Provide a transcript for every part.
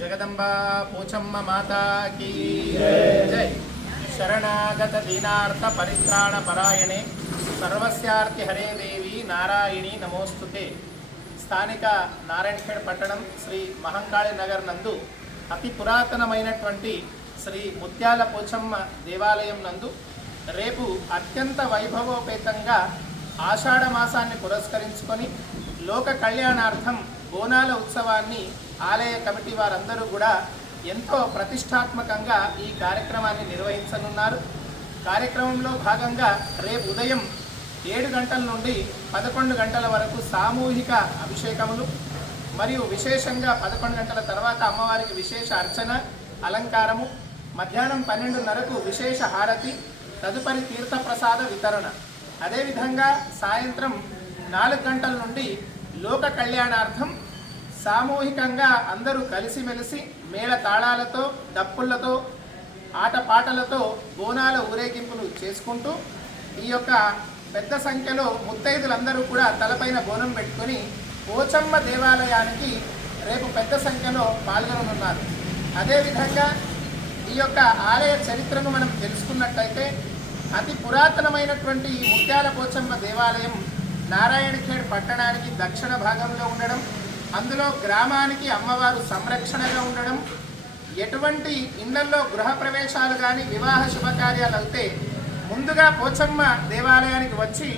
జగదంబ పోచమ్మ మాతాకి జై శరణాగత దీనార్థ పరిత్రాణ పరాయణే సర్వస్యార్థి హరే దేవి నారాయణి నమోస్తుతే స్థానిక నారాయణఖేడ్ పట్టణం శ్రీ మహంకాళి నగర్ నందు అతి పురాతనమైనటువంటి శ్రీ ముత్యాల పోచమ్మ దేవాలయం నందు రేపు అత్యంత వైభవోపేతంగా ఆషాఢ మాసాన్ని పురస్కరించుకొని లోక కళ్యాణార్థం బోనాల ఉత్సవాన్ని ఆలయ కమిటీ వారందరూ కూడా ఎంతో ప్రతిష్టాత్మకంగా ఈ కార్యక్రమాన్ని నిర్వహించనున్నారు కార్యక్రమంలో భాగంగా రేపు ఉదయం ఏడు గంటల నుండి పదకొండు గంటల వరకు సామూహిక అభిషేకములు మరియు విశేషంగా పదకొండు గంటల తర్వాత అమ్మవారికి విశేష అర్చన అలంకారము మధ్యాహ్నం పన్నెండున్నరకు విశేష హారతి తదుపరి తీర్థప్రసాద వితరణ అదేవిధంగా సాయంత్రం నాలుగు గంటల నుండి లోక కళ్యాణార్థం సామూహికంగా అందరూ కలిసిమెలిసి మేళ తాళాలతో దప్పుళ్లతో ఆటపాటలతో బోనాల ఊరేగింపులు చేసుకుంటూ ఈ యొక్క పెద్ద సంఖ్యలో ముత్తైదులందరూ కూడా తలపైన బోనం పెట్టుకొని పోచమ్మ దేవాలయానికి రేపు పెద్ద సంఖ్యలో పాల్గొననున్నారు అదేవిధంగా ఈ యొక్క ఆలయ చరిత్రను మనం తెలుసుకున్నట్టయితే అతి పురాతనమైనటువంటి ఈ ముత్యాల పోచమ్మ దేవాలయం నారాయణఖేడ్ పట్టణానికి దక్షిణ భాగంలో ఉండడం అందులో గ్రామానికి అమ్మవారు సంరక్షణగా ఉండడం ఎటువంటి ఇళ్లలో గృహప్రవేశాలు కానీ వివాహ శుభకార్యాలు అయితే ముందుగా పోచమ్మ దేవాలయానికి వచ్చి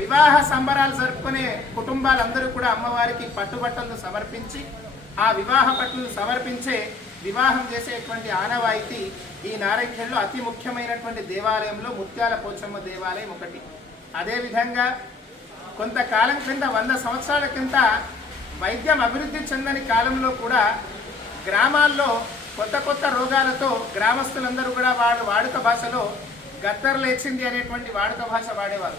వివాహ సంబరాలు జరుపుకునే కుటుంబాలందరూ కూడా అమ్మవారికి పట్టుబట్టలు సమర్పించి ఆ వివాహ పట్టును సమర్పించే వివాహం చేసేటువంటి ఆనవాయితీ ఈ నారఖ్యంలో అతి ముఖ్యమైనటువంటి దేవాలయంలో ముత్యాల పోచమ్మ దేవాలయం ఒకటి అదేవిధంగా కొంతకాలం క్రింద వంద సంవత్సరాల క్రింద వైద్యం అభివృద్ధి చెందని కాలంలో కూడా గ్రామాల్లో కొత్త కొత్త రోగాలతో గ్రామస్తులందరూ కూడా వాడు వాడుక భాషలో గద్దరు లేచింది అనేటువంటి వాడుక భాష వాడేవారు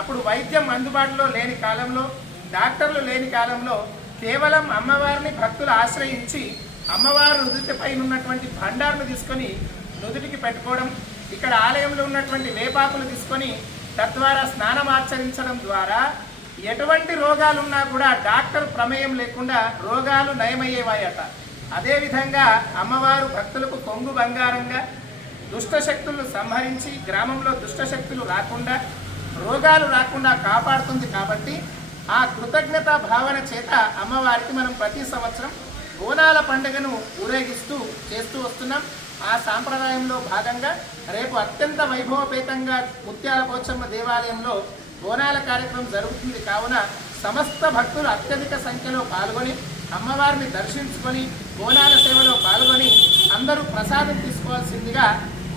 అప్పుడు వైద్యం అందుబాటులో లేని కాలంలో డాక్టర్లు లేని కాలంలో కేవలం అమ్మవారిని భక్తులు ఆశ్రయించి అమ్మవారు నుదుటిపై ఉన్నటువంటి భండారులు తీసుకొని నుదుటికి పెట్టుకోవడం ఇక్కడ ఆలయంలో ఉన్నటువంటి వేపాకులు తీసుకొని తద్వారా స్నానం ఆచరించడం ద్వారా ఎటువంటి రోగాలున్నా కూడా డాక్టర్ ప్రమేయం లేకుండా రోగాలు నయమయ్యేవాయట అదేవిధంగా అమ్మవారు భక్తులకు కొంగు బంగారంగా దుష్టశక్తులను సంహరించి గ్రామంలో దుష్టశక్తులు రాకుండా రోగాలు రాకుండా కాపాడుతుంది కాబట్టి ఆ కృతజ్ఞత భావన చేత అమ్మవారికి మనం ప్రతి సంవత్సరం బోనాల పండుగను ఊరేగిస్తూ చేస్తూ వస్తున్నాం ఆ సాంప్రదాయంలో భాగంగా రేపు అత్యంత వైభవపేతంగా ముత్యాల పోచమ్మ దేవాలయంలో బోనాల కార్యక్రమం జరుగుతుంది కావున సమస్త భక్తులు అత్యధిక సంఖ్యలో పాల్గొని అమ్మవారిని దర్శించుకొని బోనాల సేవలో పాల్గొని అందరూ ప్రసాదం తీసుకోవాల్సిందిగా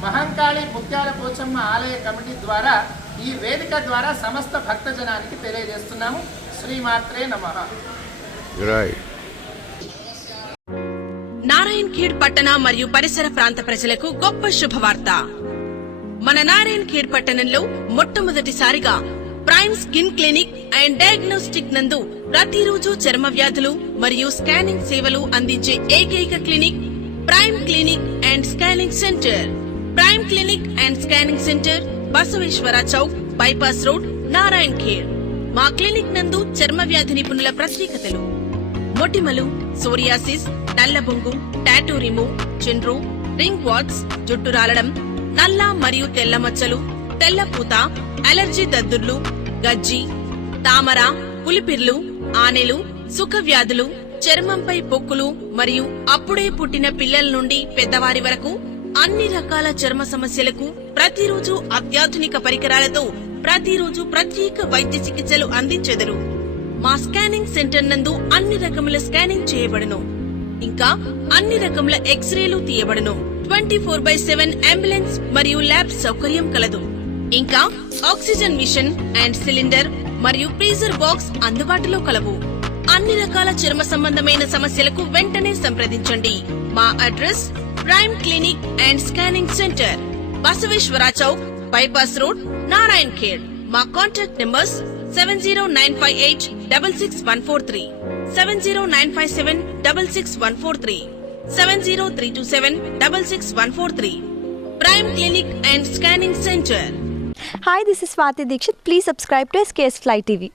మహంకాళి ముత్యాల పోచమ్మ ఆలయ కమిటీ ద్వారా ఈ వేదిక ద్వారా సమస్త భక్తజనానికి తెలియజేస్తున్నాము శ్రీమాత్రే నమ నారాయణఖేడ్ పట్టణ మరియు పరిసర ప్రాంత ప్రజలకు గొప్ప శుభవార్త మన నారాయణ్ పట్టణంలో మొట్టమొదటిసారిగా Prime Skin Clinic and diagnostic నందు ప్రతిరోజు చర్మ వ్యాధులు మరియు స్కానింగ్ సేవలు అందించే ఏకైక clinic Prime Clinic and scanning centre Prime Clinic and scanning centre Basaveshwara Chowk bypass road Narayan మా క్లినిక్ నందు చర్మ వ్యాధి నిపుణుల ప్రత్యేకతలు మొటిమలు సోరియాసిస్ నల్లబొంగు టాటూ రిమూవ్ చిండ్రు రింగ్ వాట్స్ జుట్టు రాలడం నల్ల మరియు తెల్ల మచ్చలు తెల్ల పూత అలర్జీ దద్దుర్లు గజ్జి తామర పులిపిర్లు ఆనెలు సుఖ వ్యాధులు చర్మంపై పొక్కులు మరియు అప్పుడే పుట్టిన పిల్లల నుండి పెద్దవారి వరకు అన్ని రకాల చర్మ సమస్యలకు ప్రతిరోజు అత్యాధునిక పరికరాలతో ప్రతిరోజు ప్రత్యేక వైద్య చికిత్సలు అందించెదరు మా స్కానింగ్ సెంటర్ నందు అన్ని రకముల స్కానింగ్ చేయబడును ఇంకా అన్ని రకముల ఎక్స్రేలు తీయబడును twenty four by seven ambulance మరియు ల్యాబ్ సౌకర్యం కలదు ఇంకా ఆక్సిజన్ మిషన్ అండ్ సిలిండర్ మరియు ఫ్రీజర్ బాక్స్ అందుబాటులో కలవు అన్ని రకాల చర్మ సంబంధమైన సమస్యలకు వెంటనే సంప్రదించండి మా address Prime Clinic and scanning centre Basaveshwara Chowk bypass road Narayan Khed మా contact numbers 70958-66143, 70957-66143, 70327-66143. Prime Clinic and Scanning Center. Hi, this is Swati Dikshit. Please subscribe to SKS Fly TV.